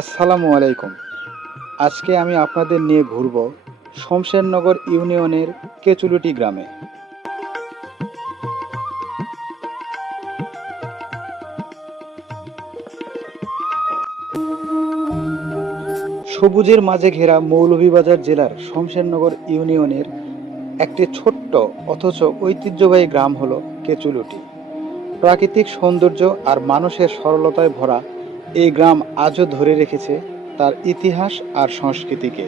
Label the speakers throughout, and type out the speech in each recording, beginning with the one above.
Speaker 1: আসসালামু আলাইকুম। আজকে আমি আপনাদের নিয়ে ঘুরব শমশেরনগর ইউনিয়নের কেচুলুটি গ্রামে। সবুজের মাঝে ঘেরা মৌলভীবাজার জেলার শমশেরনগর ইউনিয়নের একটি ছোট্ট অথচ ঐতিহ্যবাহী গ্রাম হলো কেচুলুটি। প্রাকৃতিক সৌন্দর্য আর মানুষের সরলতায় ভরা এই গ্রাম আজও ধরে রেখেছে তার ইতিহাস আর সংস্কৃতিকে।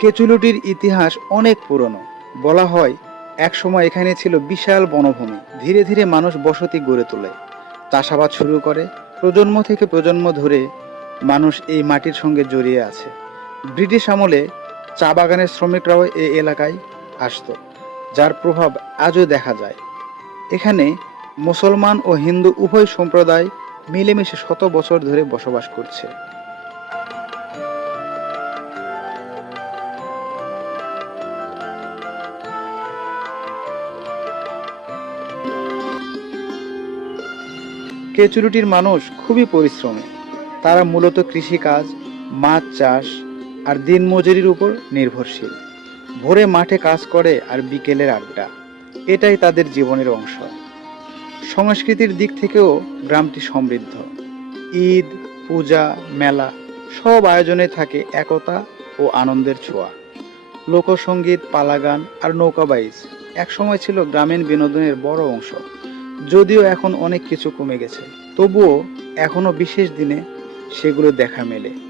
Speaker 1: কেচুলুটির ইতিহাস অনেক পুরনো। বলা হয়, একসময় এখানে ছিল বিশাল বনভূমি। ধীরে ধীরে মানুষ বসতি গড়ে তোলে। চাষাবাদ শুরু করে। প্রজন্ম থেকে প্রজন্ম ধরে মানুষ এই মাটির সঙ্গে জড়িয়ে আছে। ব্রিটিশ আমলে চা বাগানের শ্রমিকরাও এই এলাকায় আসতো, যার প্রভাব আজও দেখা যায়। এখানে মুসলমান ও হিন্দু উভয় সম্প্রদায় মিলেমিশে শত বছর ধরে বসবাস করছে। কেচুরুটির মানুষ খুবই পরিশ্রমী। তারা মূলত কৃষিকাজ, মাছ চাষ আর দিনমজুরির উপর নির্ভরশীল। ভোরে মাঠে কাজ করে আর বিকেলের আড্ডা। এটাই তাদের জীবনের অংশ। সংস্কৃতির দিক থেকেও গ্রামটি সমৃদ্ধ। ঈদ, পূজা, মেলা সব আয়োজনে থাকে একতা ও আনন্দের ছোঁয়া। লোকসঙ্গীত পালাগান আর নৌকাবাইজ একসময় ছিল গ্রামীণ বিনোদনের বড় অংশ। যদিও এখন অনেক কিছু কমে গেছে, তবুও এখনও বিশেষ দিনে সেগুলো দেখা মেলে।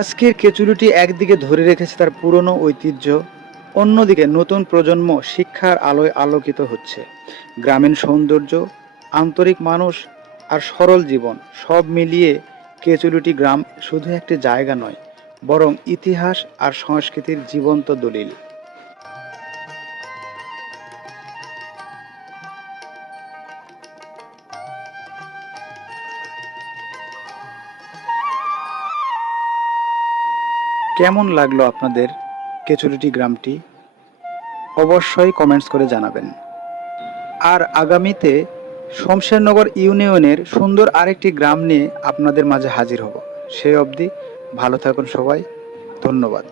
Speaker 1: আজকের কেচুলিটি একদিকে ধরে রেখেছে তার পুরনো ঐতিহ্য, অন্যদিকে নতুন প্রজন্ম শিক্ষার আলোয় আলোকিত হচ্ছে। গ্রামীণ সৌন্দর্য, আন্তরিক মানুষ আর সরল জীবন, সব মিলিয়ে কেচুরিটি গ্রাম শুধু একটি জায়গা নয়, বরং ইতিহাস আর সংস্কৃতির জীবন্ত দলিল। কেমন লাগল আপনাদের কেচুরিটি গ্রামটি? অবশ্যই কমেন্টস করে জানাবেন। আর আগামীতে শমশেরনগর ইউনিয়নের সুন্দর আরেকটি গ্রাম নিয়ে আপনাদের মাঝে হাজির হব। সেই অবধি ভালো থাকুন সবাই। ধন্যবাদ।